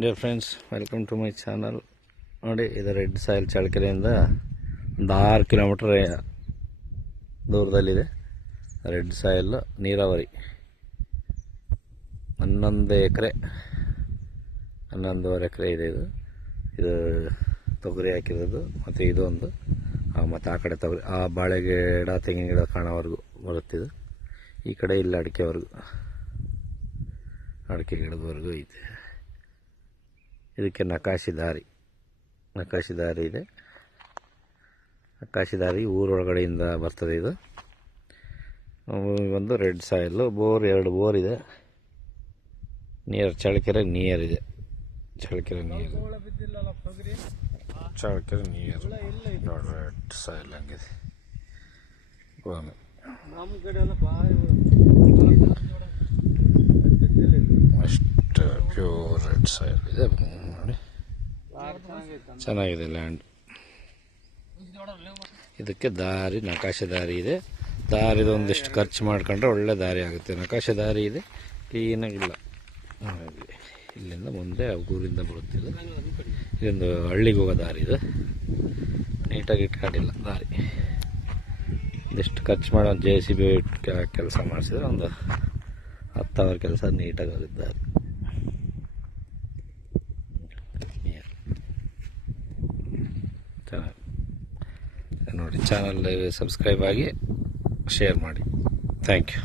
Dear friends, welcome to my channel. ನೋಡಿ, ಇದು red soil ಚಳ್ಳಕೆರೆಯಿಂದ ಒಂದು 6 ಕಿಲೋಮೀಟ್ರ್ ದೂರದಲ್ಲಿದೆ. ರೆಡ್ ಸಾಯಿಲ್ ನೀರಾವರಿ 11 ಎಕರೆ 11.5 ಎಕರೆ ಇದೆ. ಇದು ತೊಗರಿ ಹಾಕಿರೋದು. ಮತ್ತು ಇದೊಂದು ಮತ್ತು ಆ ಕಡೆ ತೊಗರಿ, ಆ ಬಾಳೆ ಗಿಡ ತೆಂಗಿನ ಗಿಡ ಕಾಣೋವರೆಗೂ ಬರುತ್ತಿದೆ. ಈ ಕಡೆ ಇಲ್ಲಿ ಅಡಿಕೆ ಗಿಡದವರೆಗೂ ಐತೆ. ಇದಕ್ಕೆ ನಕಾಶಿ ದಾರಿ ಇದೆ. ನಕಾಶಿ ದಾರಿ ಊರೊಳಗಡೆಯಿಂದ ಬರ್ತದೆ. ಇದು ಒಂದು ರೆಡ್ ಸಾಯಿಲ್ ಬೋರ್, 2 ಬೋರ್ ಇದೆ. ಚಳ್ಳಕೆರೆ ನೀರಿದೆ. ಚಳ್ಳಕೆರೆ ನೀರು ನೋಡಿ, ರೆಡ್ ಸಾಯಿಲ್ ಹಂಗಿದೆ. ಅಷ್ಟು ಪ್ಯೂರ್ ರೆಡ್ ಸಾಯಿಲ್ ಇದೆ. ನೋಡಿ, ಚೆನ್ನಾಗಿದೆ ಲ್ಯಾಂಡ್. ಇದಕ್ಕೆ ದಾರಿ, ನಕಾಶೆ ದಾರಿ ಇದೆ. ದಾರಿದು ಒಂದಿಷ್ಟು ಖರ್ಚು ಮಾಡ್ಕೊಂಡ್ರೆ ಒಳ್ಳೆ ದಾರಿ ಆಗುತ್ತೆ. ನಕಾಶೆ ದಾರಿ ಇದೆ, ಕ್ಲೀನಾಗಿಲ್ಲ. ಇಲ್ಲಿಂದ ಮುಂದೆ ಊರಿಂದ ಬರುತ್ತಿದೆ. ಇದೊಂದು ಹಳ್ಳಿಗೆ ಹೋಗೋ ದಾರಿ ಇದೆ. ನೀಟಾಗಿ ಇಟ್ಕೊಂಡಿಲ್ಲ ದಾರಿ. ಒಂದಿಷ್ಟು ಖರ್ಚು ಮಾಡೋ JCB ಕೆಲಸ ಮಾಡಿಸಿದ್ರೆ ಒಂದು 10 ಅವರ್ ಕೆಲಸ ನೀಟಾಗಿ ಆಗುತ್ತೆ ದಾರಿ. ಚೆನ್ನಾಗಿ ನೋಡಿ. ಚಾನಲ್ ಸಬ್ಸ್ಕ್ರೈಬ್ ಆಗಿ ಶೇರ್ ಮಾಡಿ. Thank you.